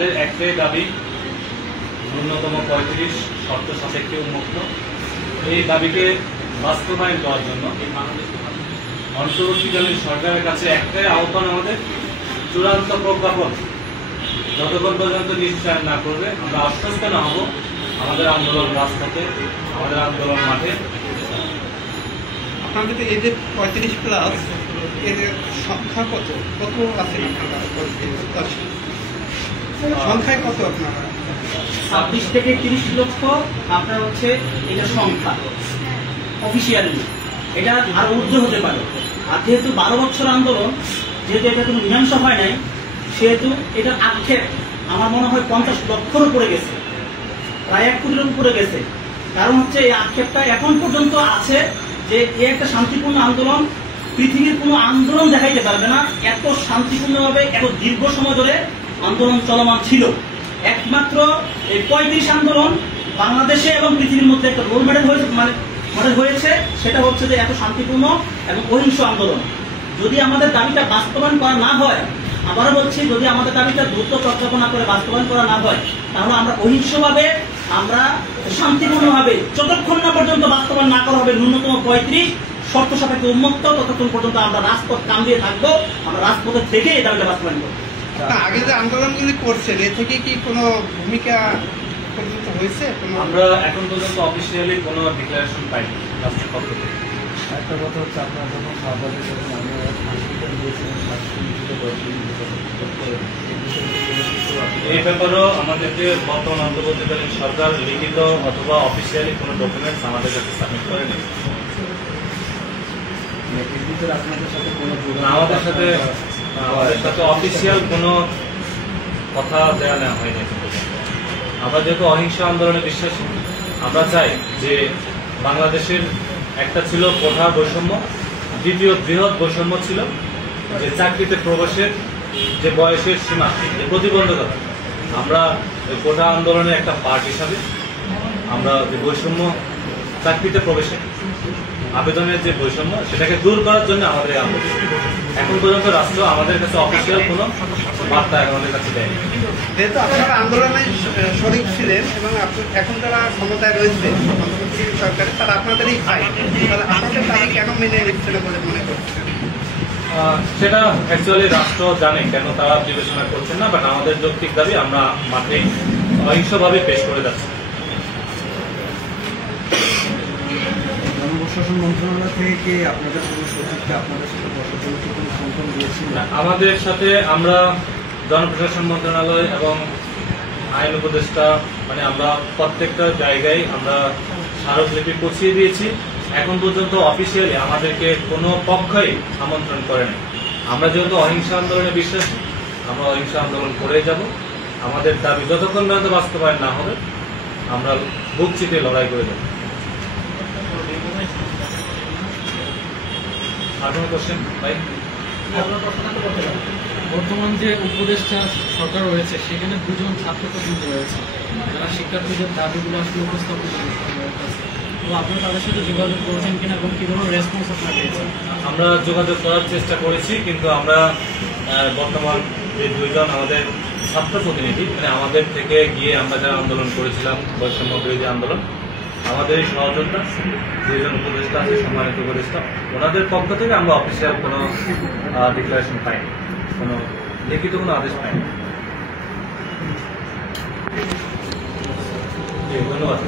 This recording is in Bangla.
আমাদের একটাই দাবি, ন্যূনতম 35 শর্ত সাপেক্ষে উন্মুক্ত। এই দাবিকে বাস্তবায়ন দেওয়ার জন্য অন্তর্বর্তীকালীন সরকারের কাছে একটাই আহ্বান, আমাদের চূড়ান্ত প্রজ্ঞাপন যতক্ষণ পর্যন্ত নিশ্চয় না করবে আমরা আশ্বস্ত না হব আমাদের আন্দোলন রাজপথে, আমাদের আন্দোলন মাঠে। আপনাদের এই যে 35+ এর সংখ্যা কত আছেন আপনারা? সংখ্যায় কত আপনারা? 26 থেকে 30 লক্ষ আপনার হচ্ছে এটা সংখ্যা অফিসিয়ালি, এটা আরো ঊর্ধ্ব হতে পারে। আর যেহেতু 12 বছর আন্দোলন, যেহেতু এটা কোনো মীমাংসা হয় নাই, সেহেতু এটার আক্ষেপ আমার মনে হয় 50 লক্ষর উপরে গেছে, প্রায় 1 কোটির উপরে গেছে। কারণ হচ্ছে এই আক্ষেপটা এখন পর্যন্ত আছে যে এই একটা শান্তিপূর্ণ আন্দোলন, পৃথিবীর কোনো আন্দোলন দেখাইতে পারবে না এত শান্তিপূর্ণভাবে এত দীর্ঘ সময় ধরে আন্দোলন চলমান ছিল। একমাত্র এই 35 আন্দোলন বাংলাদেশে এবং পৃথিবীর মধ্যে একটা রোল মডেল হয়েছে, সেটা হচ্ছে যে এত শান্তিপূর্ণ এবং অহিংস আন্দোলন। যদি আমাদের দাবিটা বাস্তবায়ন করা না হয়, আবারও বলছি, যদি আমাদের দাবিটা দ্রুত প্রজ্ঞাপন করে বাস্তবায়ন করা না হয়, তাহলে আমরা অহিংসভাবে, আমরা শান্তিপূর্ণভাবে যতক্ষণ না পর্যন্ত বাস্তবায়ন না করা হবে ন্যূনতম 35 শর্ত সাপেক্ষে উন্মুক্ত, ততক্ষণ পর্যন্ত আমরা রাজপথ কামড়িয়ে থাকবো। আমরা রাজপথে থেকে এই দাবিটা বাস্তবায়ন করবো। আগে যে আন্দোলনগুলি করছেন এ থেকে কি কোনো ভূমিকা পর্যন্ত হয়েছে? আমরা এখন পর্যন্ত অফিসিয়ালি কোনো ডিক্লারেশন পাইনি রাষ্ট্রের পক্ষ থেকে। একটা কথা হচ্ছে, আপনারা যখন সাহায্য করেন, আমরা হসপিটাল দিয়েছিলাম, এই ব্যাপারেও আমাদেরকে বর্তমান অন্তর্বর্তীকালীন সরকার লিখিত অথবা অফিসিয়ালি কোনো ডকুমেন্টস আমাদের কাছে সাবমিট করেনি। আপনাদের সাথে কোনো আমাদের সাথে অফিসিয়াল কোনো কথা দেওয়া নেওয়া হয়নি। আমরা যেহেতু অহিংস আন্দোলনে বিশ্বাসী, আমরা চাই যে বাংলাদেশের একটা ছিল কোঠা বৈষম্য, দ্বিতীয় বৃহৎ বৈষম্য ছিল যে চাকরিতে প্রবেশের যে বয়সের সীমা, যে প্রতিবন্ধকতা। আমরা কোঠা আন্দোলনের একটা পার্ট হিসাবে আমরা যে বৈষম্য, চাকরিতে প্রবেশের আবেদনের যে বৈষম্য, সেটাকে দূর করার জন্য আমাদের এই আন্দোলন। এখন পর্যন্ত রাষ্ট্র আমাদের কাছে অফিসিয়াল কোনো বার্তা আমাদের কাছে দেয়নি। যেহেতু আপনারা আন্দোলনে শরিক ছিলেন এবং এখন যারা ক্ষমতায় রয়েছে সরকারে, তারা আপনাদেরই ভাই, তাহলে আপনাদের দাবি কেন মেনে নিচ্ছে না বলে মনে করছেন? সেটা অ্যাকচুয়ালি রাষ্ট্র জানে কেন তারা বিবেচনা করছেন না, বাট আমাদের যৌক্তিক দাবি আমরা মাঠে অহিংসভাবে পেশ করে যাচ্ছি। জনপ্রশাসন মন্ত্রণালয় থেকে কি আপনাদের কোনো সচিবকে আপনাদের সাথে বসার জন্য কোনো সংকল্প দিয়েছিল? আমাদের সাথে আমরা জনপ্রশাসন মন্ত্রণালয় এবং আইন উপদেষ্টা, মানে আমরা প্রত্যেকটা জায়গায় আমরা স্মারকলিপি পৌঁছিয়ে দিয়েছি। এখন পর্যন্ত অফিসিয়ালি আমাদেরকে কোনো পক্ষই আমন্ত্রণ করেনি। আমরা যেহেতু অহিংস আন্দোলনে বিশ্বাসী, আমরা অহিংস আন্দোলন করে যাব। আমাদের দাবি যতক্ষণ পর্যন্ত বাস্তবায়ন না হবে আমরা বুক চিপে লড়াই করে যাব। আর কোনো কোশ্চেন ভাই? বর্তমান যে উপদেষ্টা সরকার রয়েছে, সেখানে 2 জন ছাত্র প্রতিনিধি রয়েছে যারা শিক্ষার্থীদের দাবিগুলো আসলে উপস্থাপন করেছে। তো আপনারা তাদের সাথে যোগাযোগ করেছেন কিনা এবং কি ধরনের রেসপন্স আপনারা পেয়েছেন? আমরা যোগাযোগ করার চেষ্টা করেছি, কিন্তু আমরা বর্তমান যে 2 জন আমাদের ছাত্র প্রতিনিধি, মানে আমাদের থেকে গিয়ে আমরা যারা আন্দোলন করেছিলাম, বৈষম্য বিরোধী আন্দোলন, আমাদের এই সহযোদ্ধা 2 জন উপদেষ্টা আছে, সম্মানিত উপদেষ্টা, ওনাদের পক্ষ থেকে আমরা অফিসিয়াল কোনো ডিক্লারেশন পাইনি, কোনো লিখিত কোনো আদেশ পাইনি। ধন্যবাদ।